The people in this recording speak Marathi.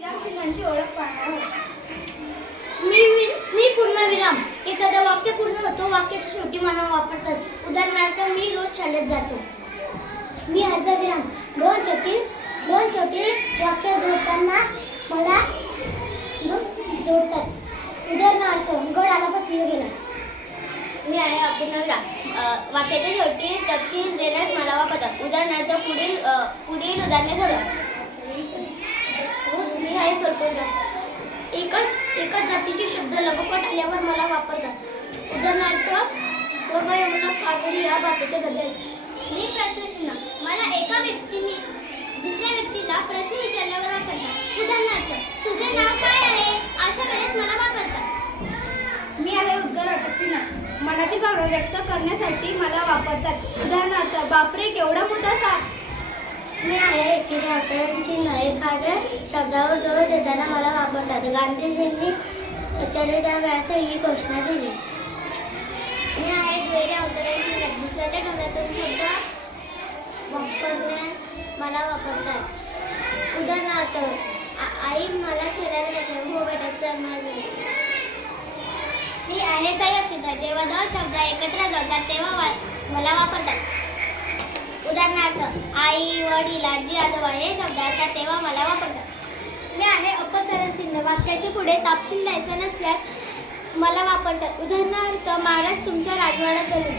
चिन्हांची ओळख पाहणार मी मी पूर्णविराम. एखादं वाक्य पूर्ण होतो वाक्याच्या शेवटी मला वापरतात. उदाहरणार्थ मी रोज शाळेत जातो. मी अर्धविराम. दोन छोटी दोन छोटी वाक्य जोडताना मला जोडतात. उदाहरणार्थ गड आला पण सिंह गेला? मी आहे अपूर्णविराम. वाक्याच्या शेवटी तपशील देण्यास मला वापरतात. उदाहरणार्थ पुढील पुढील उदाहरणे सोडवा. रोज मी आहे स्वल्पविराम एकाच एकाच जातीचे शब्द लगोपाठ आल्यावर मला वापरतात. उदाहरणार्थ गंगा यमुना कावेरी या भाषेचे धडे मी प्रश्न चिन्ह. मला एका व्यक्तीने दुसऱ्या व्यक्तीला प्रश्न विचारल्यावर वापरतात. उदाहरणार्थ तुझे नाव काय आहे? अशा वेळेस मला वापरतात. मी आहे उद्गार अटक चिन्ह. मनातील भावना व्यक्त करण्यासाठी मला वापरतात. उदाहरणार्थ बापरे केवढा मोठा साप. मी आहे की डॉक्टरांची चिन्ह एखाद्या शब्दावर जोर देताना मला वापरतात. गांधीजींनी चले जा व्यास ही घोषणा दिली. मी आहे दुहेरी अवतरांची चिन्ह दुसऱ्याच्या तोंडातून शब्द वापरण्यास मला वापरतात. उदाहरणार्थ आई मला खेळायला जायचं हो बेटा चल माझं मी आहे सहाय्यक चिन्ह जेव्हा दोन शब्द एकत्र जोडतात तेव्हा उदाहरणार्थ आई वडील आजी आजोबा हे शब्द असतात तेव्हा मला वापरतात. मी आहे अपसरण चिन्ह. वाक्याच्या पुढे तापशील द्यायचं नसल्यास मला वापरतात. उदाहरणार्थ महाराज तुमचा राजवाडा चालू